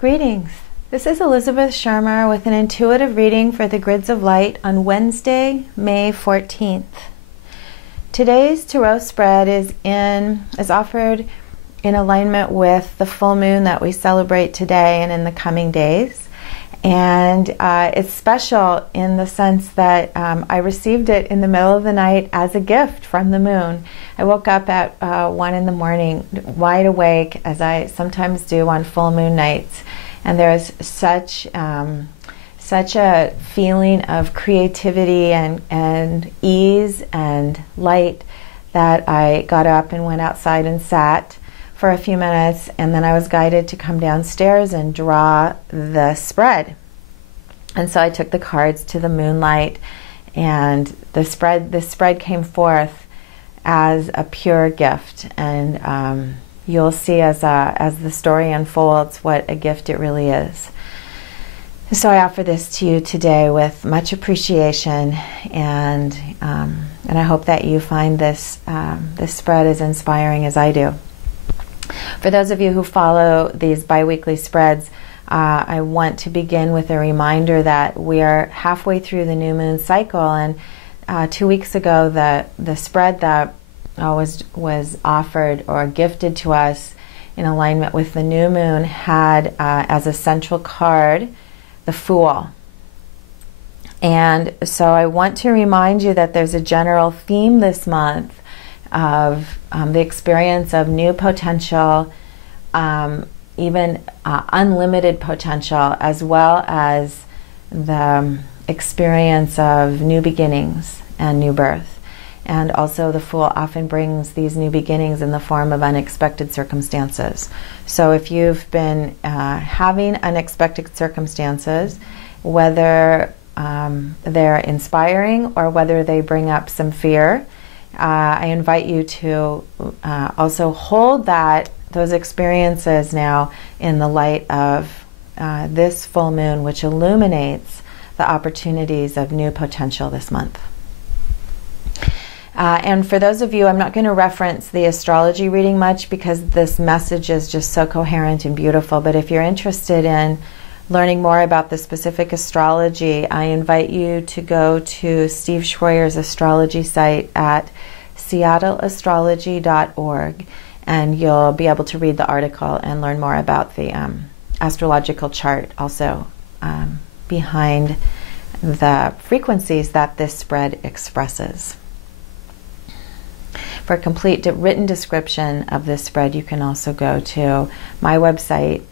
Greetings. This is Elizabeth Shermer with an intuitive reading for the Grids of Light on Wednesday, May 14th. Today's tarot spread is offered in alignment with the full moon that we celebrate today and in the coming days. And it's special in the sense that I received it in the middle of the night as a gift from the moon. I woke up at 1 in the morning, wide awake, as I sometimes do on full moon nights. And there's such a feeling of creativity and ease and light that I got up and went outside and sat for a few minutes, and then I was guided to come downstairs and draw the spread. And so I took the cards to the moonlight, and the spread came forth as a pure gift. And you'll see as the story unfolds what a gift it really is. So I offer this to you today with much appreciation, and I hope that you find this spread as inspiring as I do. For those of you who follow these bi-weekly spreads, I want to begin with a reminder that we are halfway through the new moon cycle, and 2 weeks ago the spread that was offered or gifted to us in alignment with the new moon had as a central card the Fool. And so I want to remind you that there's a general theme this month of the experience of new potential, even unlimited potential, as well as the experience of new beginnings and new birth. And also the Fool often brings these new beginnings in the form of unexpected circumstances. So if you've been having unexpected circumstances, whether they're inspiring or whether they bring up some fear, I invite you to also hold those experiences now in the light of this full moon, which illuminates the opportunities of new potential this month. And for those of you, I'm not going to reference the astrology reading much because this message is just so coherent and beautiful. But if you're interested in learning more about the specific astrology, I invite you to go to Steve Schroyer's astrology site at seattleastrology.org, and you'll be able to read the article and learn more about the astrological chart also behind the frequencies that this spread expresses. For a complete written description of this spread, you can also go to my website,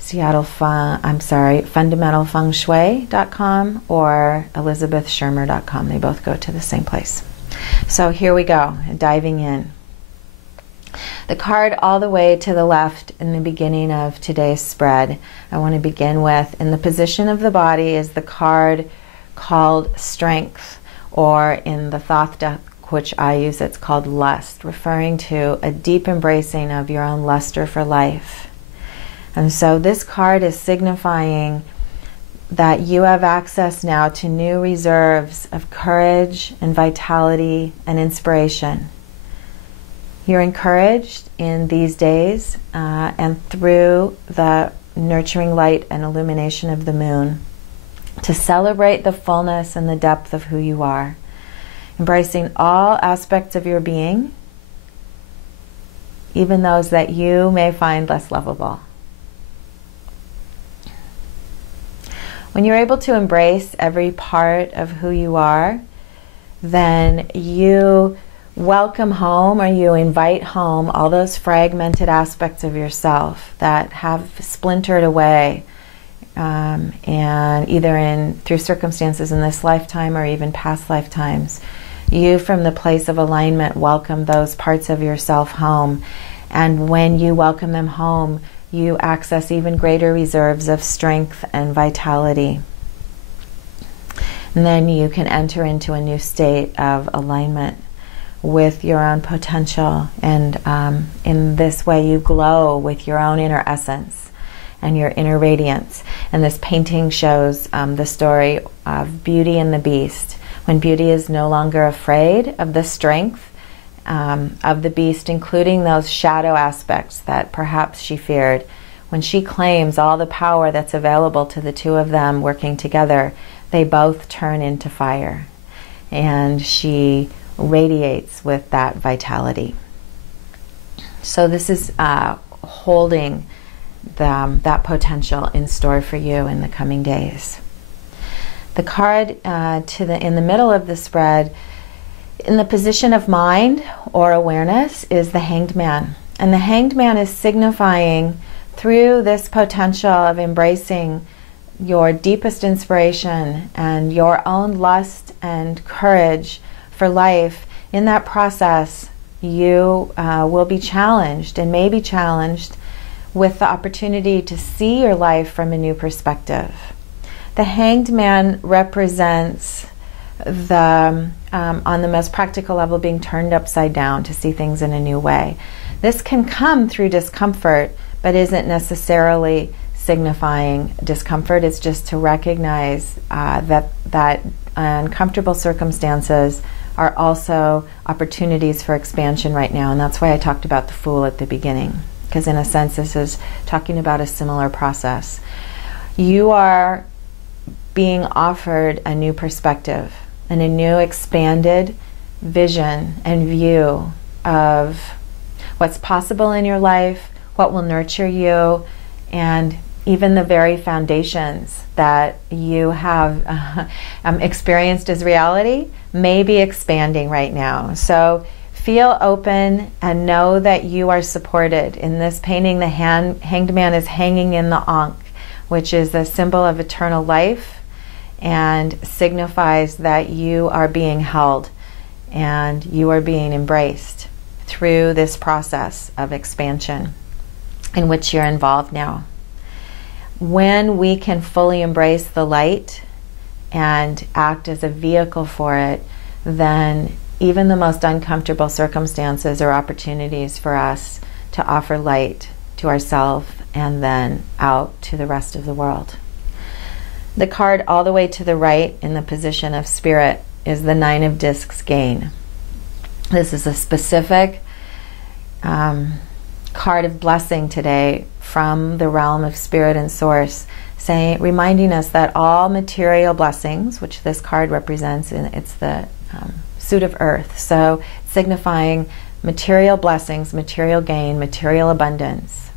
fundamentalfengshui.com or elizabethshermer.com. They both go to the same place. So here we go, diving in. The card all the way to the left in the beginning of today's spread, I want to begin with, in the position of the body, is the card called Strength, or in the Thoth deck which I use, it's called Lust, referring to a deep embracing of your own luster for life. And so this card is signifying that you have access now to new reserves of courage and vitality and inspiration. You're encouraged in these days and through the nurturing light and illumination of the moon to celebrate the fullness and the depth of who you are, embracing all aspects of your being, even those that you may find less lovable. When you're able to embrace every part of who you are, then you welcome home, or you invite home, all those fragmented aspects of yourself that have splintered away, and either through circumstances in this lifetime or even past lifetimes. You, from the place of alignment, welcome those parts of yourself home. And when you welcome them home, you access even greater reserves of strength and vitality. And then you can enter into a new state of alignment with your own potential. And in this way, you glow with your own inner essence and your inner radiance. And this painting shows the story of Beauty and the Beast. When Beauty is no longer afraid of the strength of the beast, including those shadow aspects that perhaps she feared, when she claims all the power that's available to the two of them working together, they both turn into fire. And she radiates with that vitality. So this is holding that potential in store for you in the coming days. The card in the middle of the spread, in the position of mind or awareness, is the Hanged Man. And the Hanged Man is signifying, through this potential of embracing your deepest inspiration and your own lust and courage for life, in that process you will be challenged and may be challenged with the opportunity to see your life from a new perspective. The Hanged Man represents on the most practical level, being turned upside down to see things in a new way. This can come through discomfort, but isn't necessarily signifying discomfort. It's just to recognize that uncomfortable circumstances are also opportunities for expansion right now. And that's why I talked about the Fool at the beginning, because in a sense this is talking about a similar process. You are being offered a new perspective and a new expanded vision and view of what's possible in your life, what will nurture you, and even the very foundations that you have experienced as reality may be expanding right now. So feel open and know that you are supported. In this painting, the Hanged Man is hanging in the Ankh, which is a symbol of eternal life and signifies that you are being held and you are being embraced through this process of expansion in which you're involved now. When we can fully embrace the light and act as a vehicle for it, then even the most uncomfortable circumstances are opportunities for us to offer light to ourselves and then out to the rest of the world. The card all the way to the right in the position of Spirit is the Nine of Discs Gain. This is a specific card of blessing today from the realm of Spirit and Source, reminding us that all material blessings, which this card represents, and it's the suit of earth, so signifying material blessings, material gain, material abundance.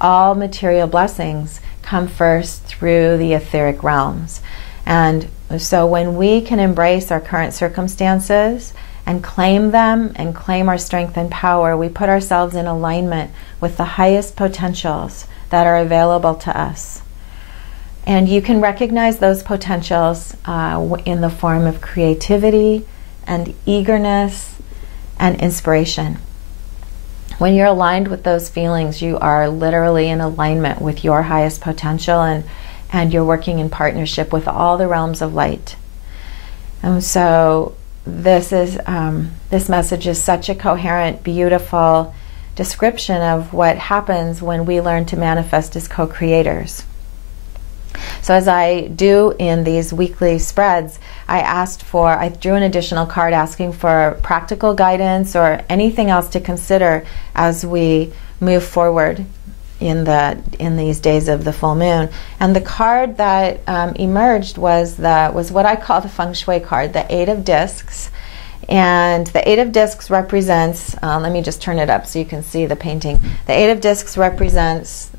All material blessings come first through the etheric realms. And so when we can embrace our current circumstances and claim them and claim our strength and power, we put ourselves in alignment with the highest potentials that are available to us. And you can recognize those potentials in the form of creativity and eagerness and inspiration. When you're aligned with those feelings, you are literally in alignment with your highest potential, and you're working in partnership with all the realms of light. And so this message is such a coherent, beautiful description of what happens when we learn to manifest as co-creators. So as I do in these weekly spreads, I drew an additional card asking for practical guidance or anything else to consider as we move forward in these days of the full moon. And the card that emerged was what I call the Feng Shui card, the Eight of Discs. And the Eight of Discs represents, let me just turn it up so you can see the painting. The Eight of Discs represents,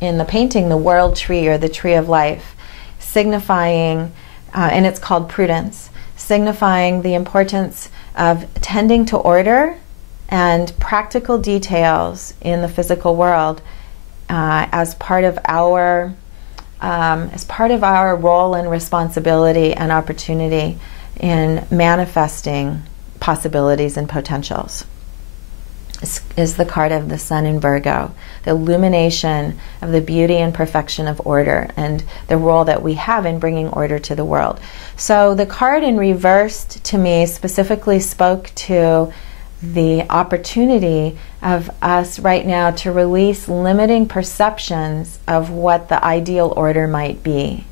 in the painting, the world tree or the tree of life, signifying, and it's called prudence, signifying the importance of tending to order and practical details in the physical world as part of our role and responsibility and opportunity in manifesting possibilities and potentials. This is the card of the Sun in Virgo, the illumination of the beauty and perfection of order and the role that we have in bringing order to the world. So the card in reversed to me specifically spoke to the opportunity of us right now to release limiting perceptions of what the ideal order might be,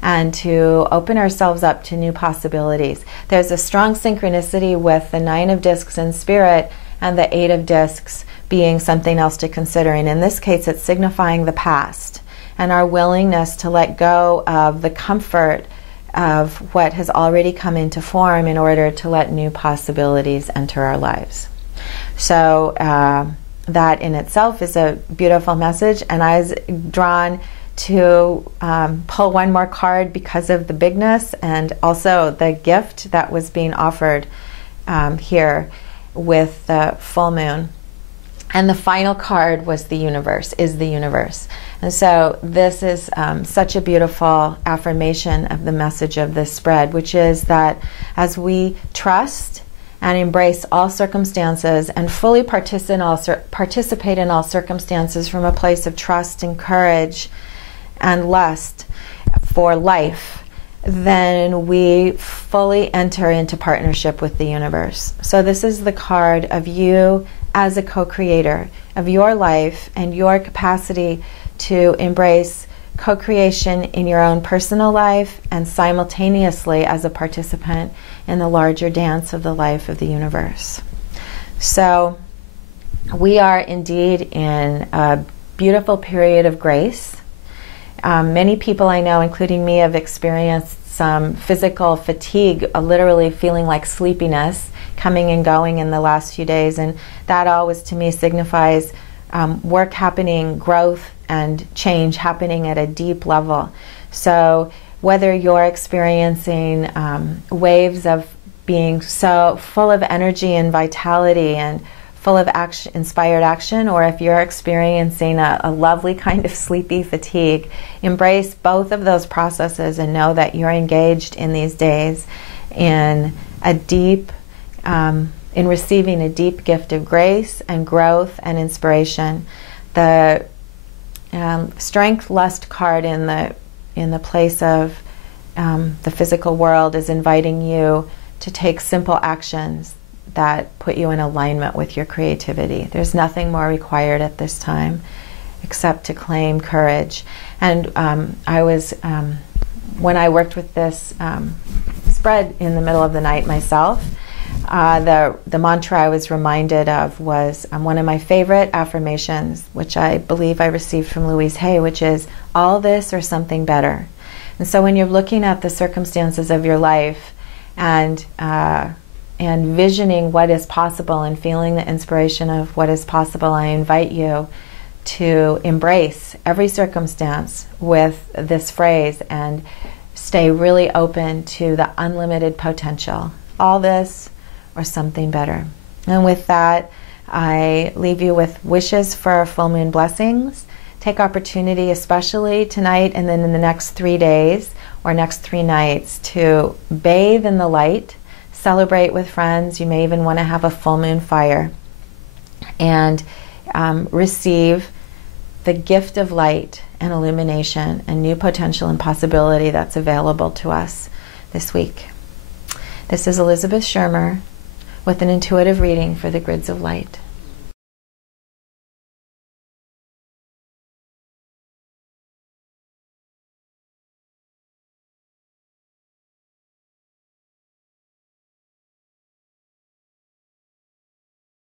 and to open ourselves up to new possibilities. There's a strong synchronicity with the Nine of Discs in Spirit and the Eight of Discs being something else to consider. And in this case, it's signifying the past and our willingness to let go of the comfort of what has already come into form in order to let new possibilities enter our lives. So that in itself is a beautiful message, and I was drawn to pull one more card because of the bigness and also the gift that was being offered here with the full moon. And the final card was the universe, is the universe. And so this is such a beautiful affirmation of the message of this spread, which is that as we trust and embrace all circumstances and fully participate in all circumstances from a place of trust and courage and lust for life, then we fully enter into partnership with the universe. So this is the card of you as a co-creator of your life and your capacity to embrace co-creation in your own personal life and simultaneously as a participant in the larger dance of the life of the universe. So we are indeed in a beautiful period of grace. Many people I know, including me, have experienced some physical fatigue, literally feeling like sleepiness coming and going in the last few days, and that always to me signifies work happening, growth and change happening at a deep level. So whether you're experiencing waves of being so full of energy and vitality and full of action, inspired action, or if you're experiencing a lovely kind of sleepy fatigue, embrace both of those processes and know that you're engaged in these days in a deep, in receiving a deep gift of grace and growth and inspiration. The Strength Lust card in the place of the physical world is inviting you to take simple actions that put you in alignment with your creativity. There's nothing more required at this time except to claim courage. And I was, when I worked with this spread in the middle of the night myself, the mantra I was reminded of was one of my favorite affirmations, which I believe I received from Louise Hay, which is, all this or something better. And so when you're looking at the circumstances of your life and visioning what is possible and feeling the inspiration of what is possible, I invite you to embrace every circumstance with this phrase and stay really open to the unlimited potential. All this or something better. And with that, I leave you with wishes for full moon blessings. Take opportunity, especially tonight and then in the next 3 days or next 3 nights, to bathe in the light, celebrate with friends. You may even want to have a full moon fire and receive the gift of light and illumination and new potential and possibility that's available to us this week. This is Elizabeth Shermer with an intuitive reading for the Grids of Light.